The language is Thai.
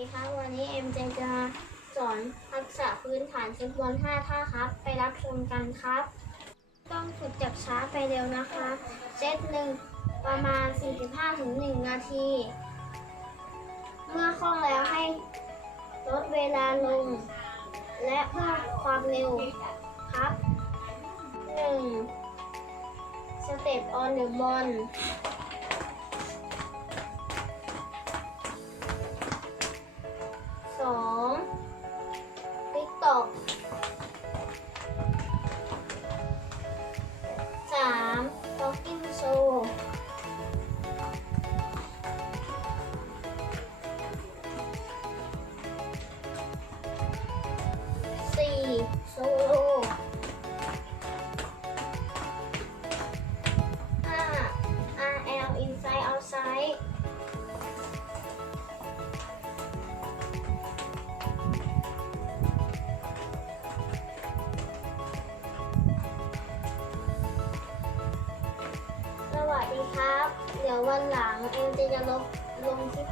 ดีครับวันนี้เอ็มจะจะสอนทักษะพื้นฐานฟุตบอล5ท่าครับ ไปรับชมกันครับ ต้องฝึกจากช้าไปเร็วนะคะเซตหนึ่งประมาณ 45ถึง1นาที เมื่อคล่องแล้วให้ลดเวลาลง และเพิ่มความเร็วครับ 1. Step on the ball ส ติ๊ วัสดีครับ เดี๋ยววันหลังเอ็มจะจะลบลงคลิป